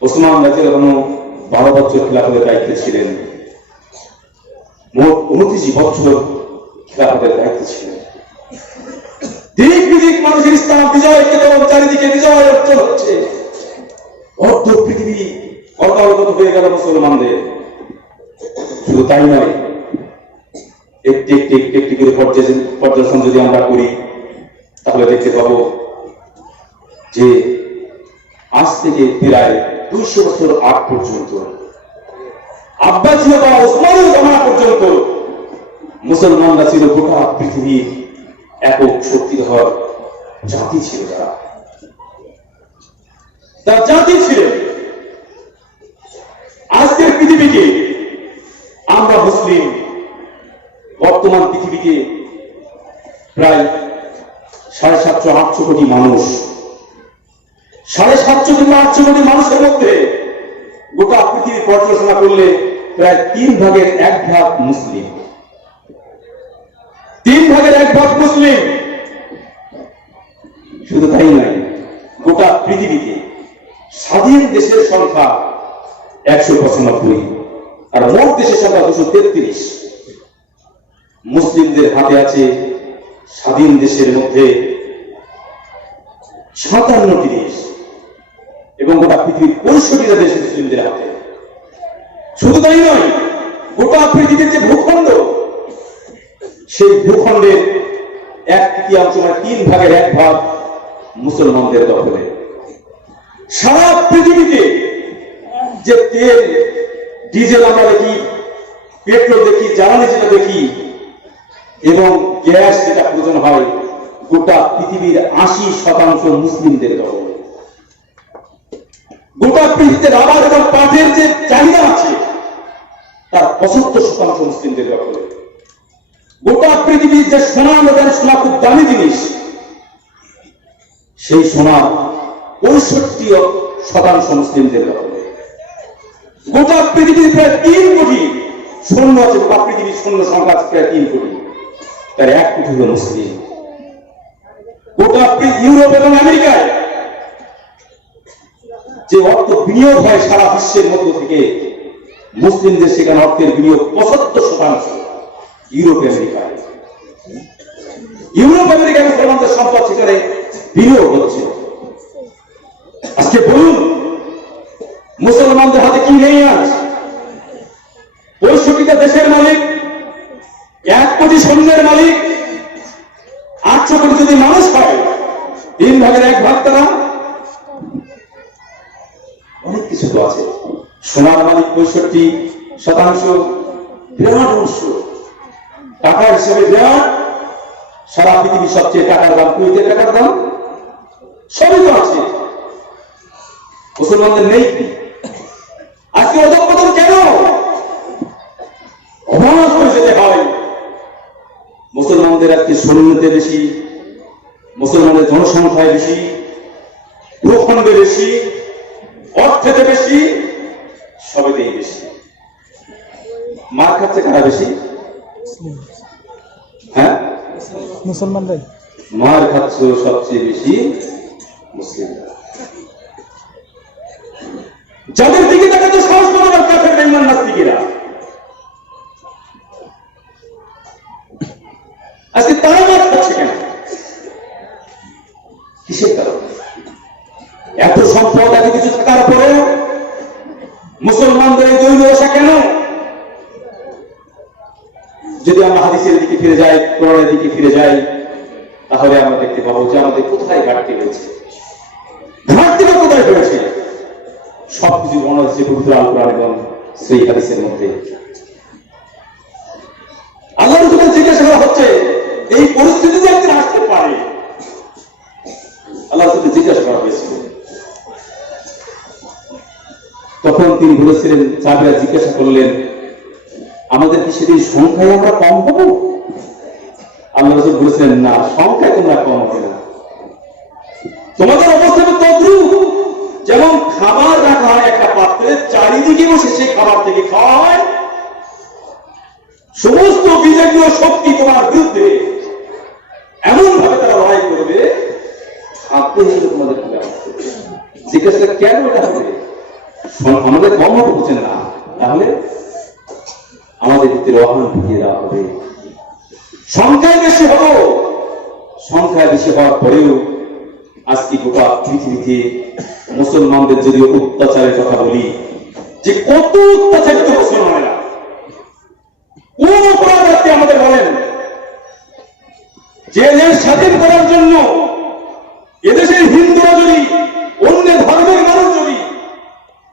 ওসমান রাদিয়াল্লাহু আনহু 12 বছর খিলাফতের দায়িত্বে ছিলেন, মোট 29 বছর খিলাফতের দায়িত্বে ছিলেন। দিক বিদিক মানুষের ইসলাম বিজয় কেবল চারিদিকে বিজয় অর্জন হচ্ছে, অর্ধ পৃথিবী অর্ধাগত হয়ে গেল মুসলমানদের। শুধু তাই নয়, একটি একটি একটি একটি করে পর্যালোচনা যদি আমরা করি তাহলে দেখতে পাবো যে আজ থেকে প্রায় 200 বছর আগ পর্যন্ত, আব্বাসীয় বা ওসমানীয় জামানা পর্যন্ত মুসলমানরা ছিল গোটা পৃথিবীর একক শক্তিধর জাতি ছিল। তার জাতি ছিল। আজকের পৃথিবীকে আমরা মুসলিম, বর্তমান পৃথিবীকে প্রায় 750-800 কোটি মানুষ, 750 কিংবা 800 কোটি মানুষের মধ্যে গোটা পৃথিবী পর্যালোচনা করলে প্রায় 3 ভাগের 1 ভাগ মুসলিম, 3 ভাগের 1 ভাগ মুসলিম। শুধু তাই নয়, গোটা পৃথিবীতে স্বাধীন দেশের সংখ্যা 195 আর মোট দেশের সংখ্যা 233। মুসলিমদের হাতে আছে স্বাধীন দেশের মধ্যে 57টি দেশ এবং গোটা পৃথিবীর 65টা দেশ মুসলিমদের হাতে। শুধু তাই নয়, গোটা পৃথিবীর যে ভূখণ্ড, সেই ভূখণ্ডের 1/3 মানে 1/3 মুসলমানদের দখলে। সারা পৃথিবীতে যে তেল ডিজেল আমরা দেখি, পেট্রোল দেখি, জ্বালানি যেটা দেখি এবং গ্যাস যেটা প্রয়োজন হয়, গোটা পৃথিবীর 80% মুসলিমদের দখলে। গোটা পৃথিবীতে রাবার এবং পাটের যে চাহিদা আছে তার 75% মুসলিমদের দখলে। গোটা পৃথিবীর যে সোনা, সোনা খুব দামি জিনিস, সেই সোনা 65% মুসলিমদের দখলে। গোটা পৃথিবীর প্রায় 3 কোটি সৈন্য আছে, গোটা পৃথিবীর সৈন্য সংখ্যা আছে প্রায় 3 কোটি, তার 1 কোটি হল মুসলিম। গোটা ইউরোপ এবং আমেরিকায় যে অর্থ বিনিয়োগ হয় সারা বিশ্বের মধ্য থেকে, মুসলিমদের সেখানে অর্থের বিনিয়োগ 75%। ইউরোপ আমেরিকায় মুসলমানদের সম্পদ সেখানে বিনিয়োগ হচ্ছে। আজকে বলুন, মুসলমানদের হাতে কি নেই আজ? 65টা দেশের মালিক, 1 কোটি সৈন্যের মালিক, 800 কোটি যদি মানুষ হয়, 1/3 তারা। অনেক কিছু তো আছে। সোনার মালিক 65%, বিরাট অংশ। টাকা হিসেবে বিরাট, সারা পৃথিবীর সবচেয়ে টাকার দাম, কুয়েতের টাকার দাম, সবই তো আছে। মুসলমানদের নেই। আজকে অধঃপতন কেন? অবাক হয়ে যেতে হয়। মুসলমানদের আজকে সৈন্যতে বেশি, মুসলমানদের জনসংখ্যায় বেশি, ভূখণ্ডে বেশি, অর্থেতে বেশি, সবেতেই বেশি। মার খাচ্ছে কারা বেশি? হ্যাঁ, মুসলমানরাই। মার খাচ্ছে সবচেয়ে বেশি মুসলিমরা। যাদের দিকে তাকাতে সাহস পাবে না কাফের বেঈমান নাস্তিকেরা। আজকে তারা মার খাচ্ছে কেন? কিসের কারণে? এত সম্পদ, এত কিছু থাকার পরেও মুসলমানদের এই দৈন্যদশা কেন? যদি আমরা হাদিসের দিকে ফিরে যাই, কোরআনের দিকে ফিরে যাই, তাহলে আমরা দেখতে পাবো যে আমাদের কোথায় ঘাটতি হয়েছে। ঘাটতিটা কোথায় হয়েছে? সবকিছু মনে হচ্ছে পবিত্র আল কোরআন এবং সেই হাদিসের মধ্যে। আল্লাহর যখন জিজ্ঞাসা করা হচ্ছে এই পরিস্থিতিতে একদিন আসতে পারে, আল্লাহর সাথে জিজ্ঞাসা করা হয়েছিল, তখন তিনি বলেছিলেন, সাহাবীরা জিজ্ঞাসা করলেন, আমাদের কি সেদিন সংখ্যায় আমরা কম হবো? আল্লাহ রাসূল বলেছিলেন, না, সংখ্যায় তোমরা কম হবে না। তোমাদের অবস্থা তো তদ্রূপ, যেমন খাবার রাখা হয় একটা পাত্রে, চারিদিকে বসে সেই খাবার থেকে খাওয়া হয়, সমস্ত বিজেপীয় শক্তি তোমার বিরুদ্ধে এমন ভাবে তারা লড়াই করবে, খাদ্য হিসেবে তোমাদের জিজ্ঞাসা কেন এটা হবে? আমাদের কম মতো বুঝছেন না, তাহলে আমাদের ভিতরে অহং ঢুকিয়ে দেওয়া হবে। সংখ্যায় বেশি হবো, সংখ্যায় বেশি হওয়ার পরেও আজকে গোটা পৃথিবীতে মুসলমানদের যদি অত্যাচারের কথা বলি, যে কত অত্যাচারিত মুসলমানেরা, কোন অপরাধ আজকে আমাদের বলেন, যে দেশ স্বাধীন করার জন্য এদেশের হিন্দুরা যদি, অন্য ধর্মের মানুষ যদি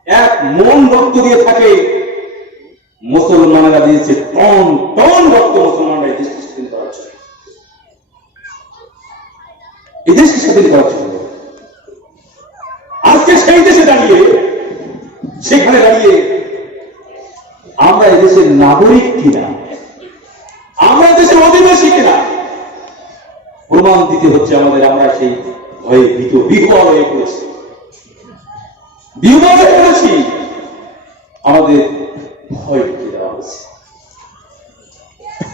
এক মন রক্ত দিয়ে থাকে, মুসলমানেরা দিয়েছে টন টন রক্ত মুসলমানরা এই দেশকে স্বাধীন করার জন্য, এই দেশকে স্বাধীন করার জন্য। আজকে সেই দেশে দাঁড়িয়ে, সেখানে দাঁড়িয়ে আমরা এদেশের নাগরিক কিনা, আমরা দেশের অধিবাসী কিনা প্রমাণ দিতে হচ্ছে আমাদের। আমরা সেই ভয়ে ভীত, বিহ্বল হয়ে পড়েছি, বিহ্বল হয়ে পড়েছি। আমাদের ভয় ঢুকিয়ে দেওয়া হচ্ছে,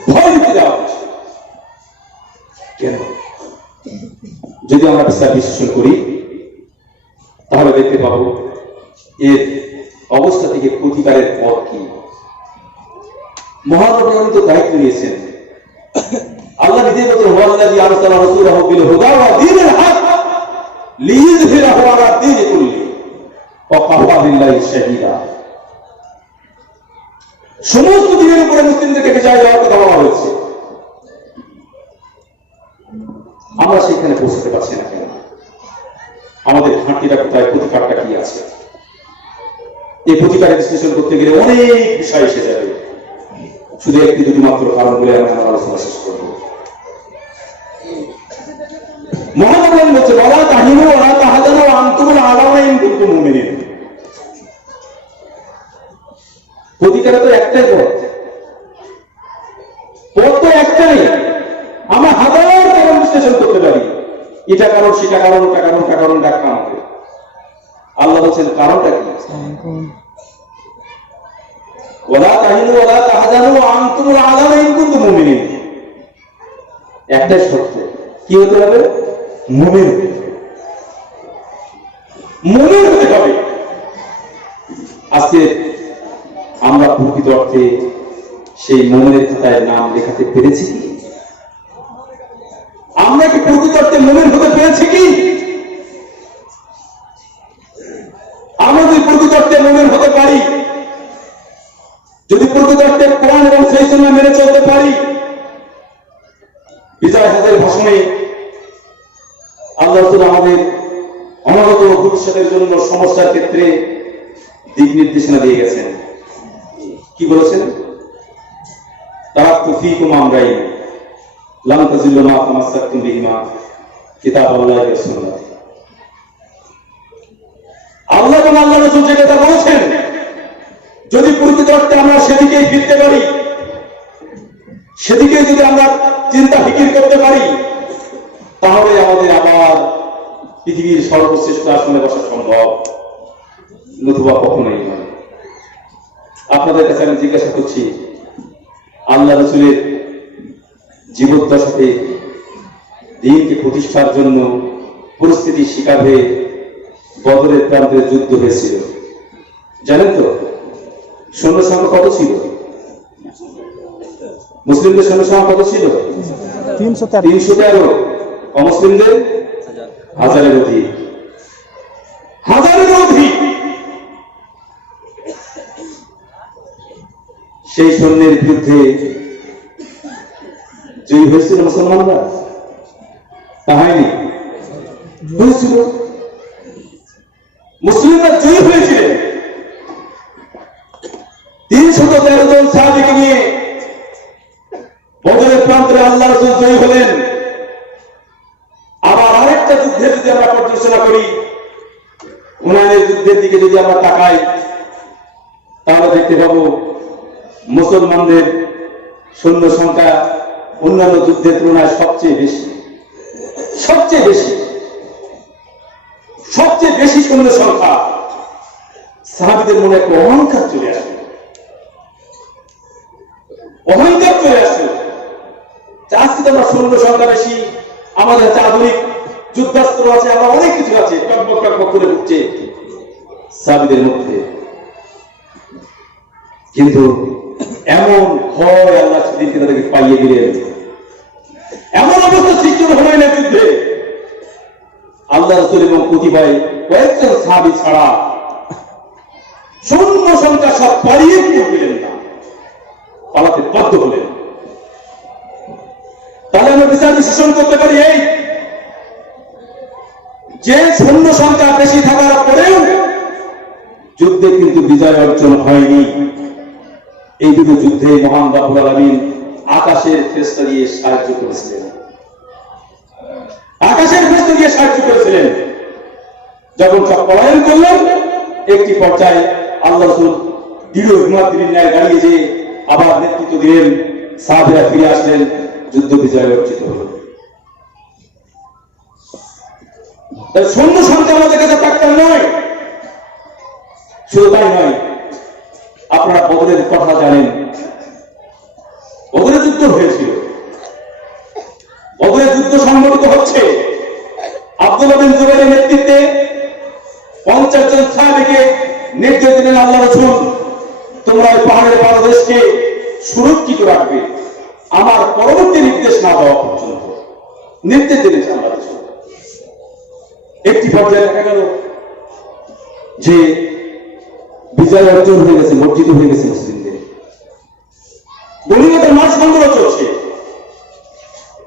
ভয় ঢুকিয়ে দেওয়া হচ্ছে। কেন? যদি আমরা বিচার বিশ্লেষণ করি তাহলে দেখতে পাবো এর অবস্থা থেকে প্রতিকারের পথ কি। মহানবী তো দায়িত্ব নিয়েছেন, আল্লাহ নিজেই বলছেন, ওয়াল্লাযী আরসালা রাসূলাহু বিল হুদা ওয়া দীনিল হক লিইয়ুযহিরাহু আলা দীনি কুল্লি। ওয়াকাফা বিল্লাহি শাহিদা। সমস্ত দিনের উপরে মুসলিমদেরকে বিজয় দেওয়ার কথা বলা হয়েছে। আমরা সেখানে পৌঁছতে পারছি না কেন? আমাদের ঘাঁটিটা কোথায়, প্রতিকারটা কি আছে? এই প্রতিকারের বিশ্লেষণ করতে গেলে অনেক বিষয় এসে যাবে। শুধু একটি দুটি মাত্র কারণ বলে আমি আমার আলোচনা শেষ করব। মহান বলছে ওয়ালা তাহিনু ওয়ালা তাহজানু ওয়া আনতুমুল আ'লাউনা ইন কুনতুম মুমিনিন। প্রতিকার তো একটাই পথ তো একটাই। আমরা হাজার কারণ বিশ্লেষণ করতে পারি, এটা কারণ সেটা কারণ ওটা কারণ ওটা কারণ ডাক্তার আমাকে। আল্লাহ বলছেন কারণটা কি? ওয়ালা তাহিনু ওয়ালা তাহজানু ওয়া আনতুমুল আ'লাউনা ইন কুনতুম মুমিনিন। একটাই সত্য, কি হতে হবে? মুমিন হতে হবে। আজকে আমরা প্রকৃত অর্থে সেই মুমিনের খাতায় নাম লেখাতে পেরেছি কি? আমরা কি প্রকৃত অর্থে মুমিন হতে পেরেছি কি? আমরা যদি প্রকৃত অর্থে মুমিন হতে পারি, যদি প্রকৃত অর্থে কোরআন এবং সেই সুন্নাহ মেনে চলতে পারি, বিজয় হাজারের ভাষণে আল্লাহ রাসূল আমাদের অনাগত ভবিষ্যতের জন্য সমস্যার ক্ষেত্রে দিক নির্দেশনা দিয়ে গেছেন। কি বলেছেন? তারাকতু ফীকুম আমরাইন লাম তাজিল্লু মা তামাসসাকতুম বিহিমা কিতাবাল্লাহি ওয়া সুন্নাহ। আল্লাহ এবং আল্লাহর রাসূল যে কথা বলেছেন, যদি প্রকৃত অর্থে আমরা সেদিকেই ফিরতে পারি, সেদিকে যদি আমরা চিন্তা ফিকির করতে পারি, তাহলে আমাদের আবার পৃথিবীর সর্বশ্রেষ্ঠ আসনে বসা সম্ভব, নতুবা কখনোই নয়। আপনাদের কাছে আমি জিজ্ঞাসা করছি, আল্লাহ রাসূলের জীবদ্দশাতে দ্বীনকে প্রতিষ্ঠার জন্য পরিস্থিতির শিকার হয়ে বদরের প্রান্তে যুদ্ধ হয়েছিল, জানেন তো? সৈন্য সংখ্যা কত ছিল? মুসলিমদের সৈন্য সংখ্যা কত ছিল? 313। অমুসলিমদের 1000-এর অধিক। 1000-এর অধিক। সেই সৈন্যের বিরুদ্ধে জয়ী হয়েছিল মুসলমানরা? তা হয়নি, হয়েছিল। মুসলিমরা জয়ী হয়েছিলেন। 313 জন সাহাবীকে নিয়ে বদরের প্রান্তরে আল্লাহ রাসূল জয়ী হলেন। আবার আরেকটা যুদ্ধে যদি আমরা পর্যালোচনা করি, হুনাইনের যুদ্ধের দিকে যদি আমরা তাকাই, তাহলে দেখতে পাবো মুসলমানদের সৈন্য সংখ্যা অন্যান্য যুদ্ধের তুলনায় সবচেয়ে বেশি। সবচেয়ে বেশি সৈন্য সংখ্যা। সাহাবীদের মনে একটা অহংকার চলে আসে, আজকে তো আমরা সৈন্য সংখ্যা বেশি, আমাদের কাছে আধুনিক যুদ্ধাস্ত্র আছে, আমরা অনেক কিছু আছে, টকবক করে উঠছে সাহাবীদের মধ্যে। কিন্তু এমন ভয় আল্লাহ সেদিনকে তাদেরকে পাইয়ে দিলেন, এমন অবস্থা সৃষ্টি হলো না যুদ্ধে। আল্লাহ রাসূল এবং কতিপয় কয়েকজন সাহাবী ছাড়া সৈন্য সংখ্যা সব পালিয়ে দিলেন না, পালাতে বাধ্য হলেন। তাহলে আমরা বিচার বিশ্লেষণ করতে পারি এই যে সৈন্য সংখ্যা বেশি থাকার পরেও যুদ্ধে কিন্তু বিজয় অর্জন হয়নি। এই দুটো যুদ্ধে মহান রাব্বুল আলামিন আকাশের ফেরেশতা দিয়ে সাহায্য করেছিলেন। যখন সব পলায়ন করলেন, একটি পর্যায়ে আল্লাহ রাসূল দৃঢ় হিম্মতের ন্যায় দাঁড়িয়ে যে আবার নেতৃত্ব দিলেন, সাহাবীরা ফিরে আসলেন, যুদ্ধ বিজয় অর্জিত হল। তাই সৈন্য সংখ্যা আমাদের কাছে ফ্যাক্টর নয়। শুধু তাই নয়, আপনারা বদরের কথা জানেন। বদরের যুদ্ধ হয়েছিল, বদরের যুদ্ধ সংগঠিত হচ্ছে। আব্দুল্লাহ বিন জুবাইরের নেতৃত্বে 50 জন সাহাবীকে নির্দেশ দিলেন আল্লাহ রাসূল, তোমরা এই পাহাড়ের পাদদেশকে সুরক্ষিত রাখবে আমার পরবর্তী নির্দেশ না দেওয়া পর্যন্ত। নির্দেশ দিলেন আল্লাহ রাসূল। একটি পর্যায়ে দেখা গেল যে বিজয় অর্জন হয়ে গেছে, বর্জিত হয়ে গেছে মুসলিমদের, গনিমতের মাস সংগ্রহ চলছে।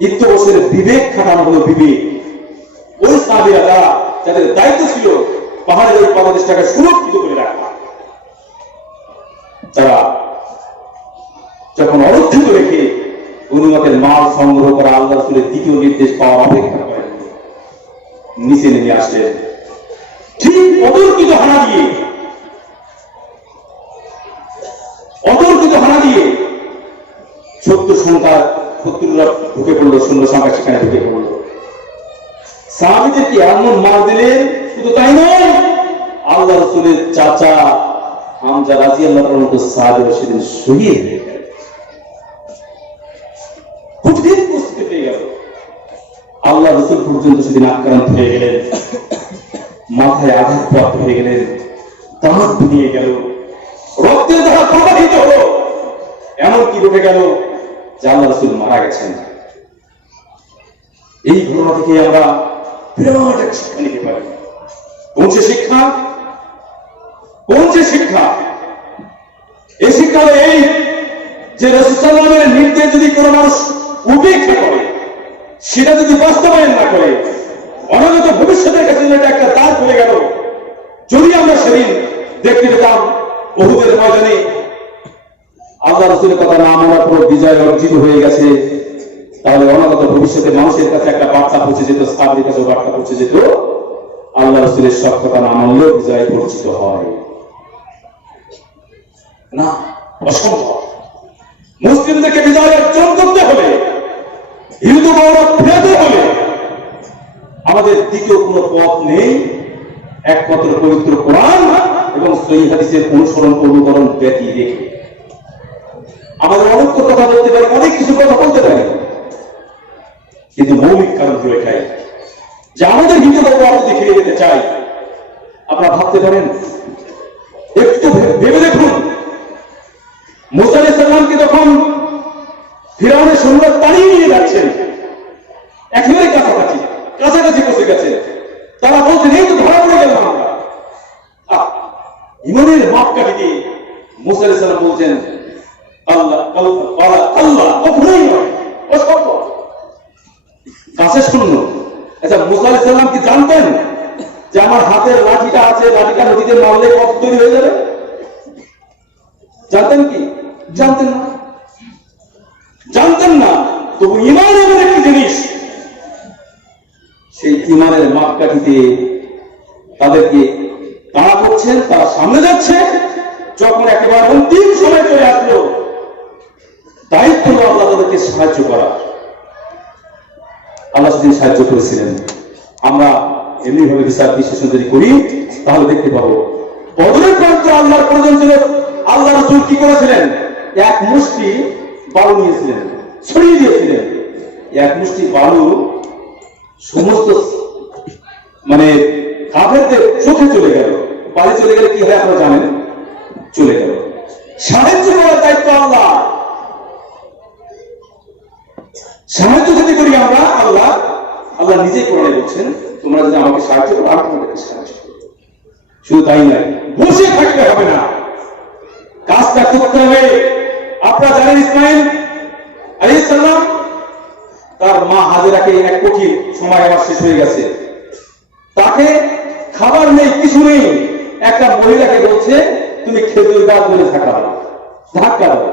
ইত্য বছরের বিবেক খাটানো হলো, বিবেক। ওই সাহাবীরা যাদের দায়িত্ব ছিল পাহাড়ের ওই পাদদেশটাকে সুরক্ষিত করে রাখা, তারা যখন অরক্ষিত রেখে গনিমতের মাল সংগ্রহ করা আল্লাহ রাসূলের দ্বিতীয় নির্দেশ পাওয়ার অপেক্ষা করেন, নিচে নেমে আসলেন। ঠিক অতর্কিত হানা দিয়ে শত্রুরা ঢুকে পড়লো, সৈন্য সংখ্যা সেখানে ঢুকে পড়লো। সাহাবীদেরকে এমন মার দিলেন, শুধু তাই নয়, আল্লাহ রাসূলের চাচা হামজা রাদিয়াল্লাহু আনহু তো সাহাবীরা সেদিন শহীদ হয়ে গেল। কঠিন পরিস্থিতি হয়ে গেল। আল্লাহ রাসূল পর্যন্ত সেদিন আক্রান্ত হয়ে গেলেন, মাথায় আঘাতপ্রাপ্ত হয়ে গেলেন, দাঁত ভেঙে গেল, রক্তের ধারা প্রবাহিত হলো। এমন কি ঘটে গেল যে আল্লাহ রাসূল মারা গেছেন। এই ঘটনা থেকে আমরা বিরাট এক শিক্ষা নিতে পারি। কোন সে শিক্ষা? এই শিক্ষা হলো এই যে রাসূল সাল্লাল্লাহু আলাইহি ওয়াসাল্লামের নির্দেশ যদি কোনো মানুষ উপেক্ষা করে, সেটা যদি বাস্তবায়ন না করে, অনাগত ভবিষ্যতের কাছে এটা একটা দাঁড় পড়ে গেল। যদি আমরা সেদিন দেখতে পেতাম উহুদের ময়দানে আল্লাহ রাসূলের কথা না মানার পর বিজয় অর্জিত হয়ে গেছে, তাহলে অনাগত ভবিষ্যতে মানুষের কাছে একটা বার্তা পৌঁছে যেত, সাহাবীদের কাছে বার্তা পৌঁছে যেত, আল্লাহ রাসূলের সব কথা না মানলেও বিজয় অর্জিত হয় না। অসম্ভব। মুসলিমদেরকে বিজয় অর্জন করতে হলে, হিন্দু গৌরব ফেরাতে হলে আমাদের দ্বিতীয় কোনো পথ নেই, একমাত্র পবিত্র কোরআন এবং সহিহ হাদিসের অনুসরণ অনুকরণ ব্যতী রেখে। আমাদের অনেক কথা বলতে পারি, অনেক কিছু কথা বলতে পারি, কিন্তু মৌলিক কারণ হলো এটাই যে আমাদের হিন্দু গৌরব দেখিয়ে দিতে চাই। আপনারা ভাবতে পারেন, একটু ভেবে দেখুন, মুসা আলাইহিস সালামকে যখন ফিরআউনের সৈন্য তাড়িয়ে নিয়ে যাচ্ছেন, একেবারে কাছাকাছি বসে গেছে, তারা বলছেন এই তো ধরা পড়ে গেলাম আমরা। ইমানের মাপকাঠি দিয়ে মুসা আলাইহিস সালাম বলছেন আল্লাহ কখনোই নয়, অসম্ভব। কাছে শূন্য। আচ্ছা, মুসা আলাইহিস সালাম কি জানতেন যে আমার হাতের লাঠিটা আছে, লাঠিটা নদীতে মারলে পথ তৈরি হয়ে যাবে? জানতেন কি? জানতেন না। তবু ঈমান এমন একটি জিনিস, সেই ঈমানের মাপকাঠিতে তাদেরকে তাড়া করছেন, তারা সামনে যাচ্ছে। যখন একেবারে অন্তিম সময় চলে আসলো, দায়িত্ব হলো আল্লাহ তাদেরকে সাহায্য করা। আল্লাহ সেদিন সাহায্য করেছিলেন। আমরা এমনি ভাবে বিচার বিশ্লেষণ যদি করি তাহলে দেখতে পাবো বদরের প্রান্তে আল্লাহর প্রয়োজন ছিল। আল্লাহ রাসূল কি করেছিলেন? এক মুষ্টি বালু নিয়েছিলেন, ছড়িয়ে দিয়েছিলেন। এক মুষ্টি বালু সমস্ত কাফেরদের চোখে চলে গেল। বালি চলে গেলে কি হয় আপনারা জানেন? চলে গেল। সাহায্য করার দায়িত্ব আল্লাহ। সাহায্য যদি করি আমরা, আল্লাহ নিজেই কোরআনে বলছেন, তোমরা যদি আমাকে সাহায্য করো আমি তোমাদেরকে সাহায্য করব। শুধু তাই নয়, বসে থাকতে হবে না, কাজটা করতে হবে। আপনারা জানেন ইসমাইল আলাইহিস সালাম তার মা হাজেরাকে এক কঠিন সময় আমার শেষ হয়ে গেছে, তাকে খাবার নেই, কিছু নেই। একটা মহিলাকে বলছে তুমি খেজুর গাছ বলে ধাক্কা দাও।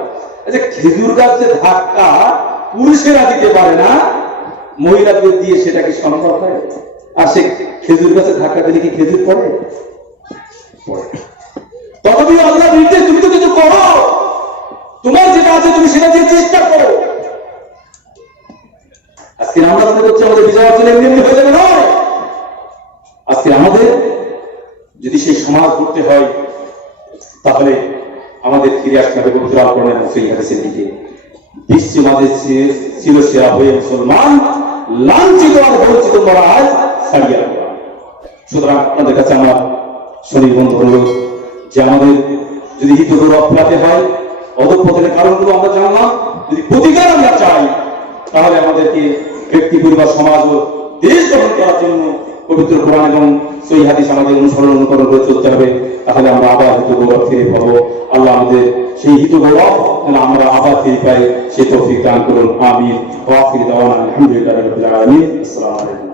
আচ্ছা, খেজুর গাছ যে ধাক্কা পুরুষেরা দিতে পারে না, মহিলাদের দিয়ে সেটা কি সম্ভব হয়? আর সে খেজুর গাছে ধাক্কা দিলে কি খেজুর পড়ে? তথাপি আল্লাহ নির্দেশ, তুমি তো কিছু করো, তোমার যেটা আছে তুমি সেটা দিয়ে চেষ্টা করো। আজকে আমরা মনে করছি আমাদের বিজয় অর্জন এমনি হয়ে যাবে নয়। আজকে আমাদের যদি সেই সমাজ করতে হয় তাহলে আমাদের ফিরে আসতে হবে পবিত্র আল কোরআন এবং সহিহ হাদিসের দিকে। বিশ্ব মাঝে ছিল সেরা হয়ে মুসলমান, লাঞ্ছিত আর বঞ্চিত করা হয় ছাড়িয়ে রাখা। সুতরাং আপনাদের কাছে আমার শরীর বন্ধু অনুরোধ যে আমাদের যদি হিত গৌরব ফেরাতে হয়, অধঃপতনের কারণগুলো আমরা জানলাম, যদি প্রতিকার আমরা চাই তাহলে আমাদেরকে ব্যক্তি, পরিবার, সমাজ ও দেশ গঠন করার জন্য পবিত্র কোরআন এবং সহিহ হাদিস আমাদের অনুসরণ করে চলতে হবে, তাহলে আমরা আবার হিত গৌরব ফিরে পাবো। আল্লাহ আমাদের সেই হিত গৌরব যেন আমরা আবার ফিরে পাই, সেই তৌফিক দান করুন। আমিন। ওয়া আখিরু দাওয়ানা আলহামদুলিল্লাহি রাব্বিল আলামিন। আসসালামু আলাইকুম।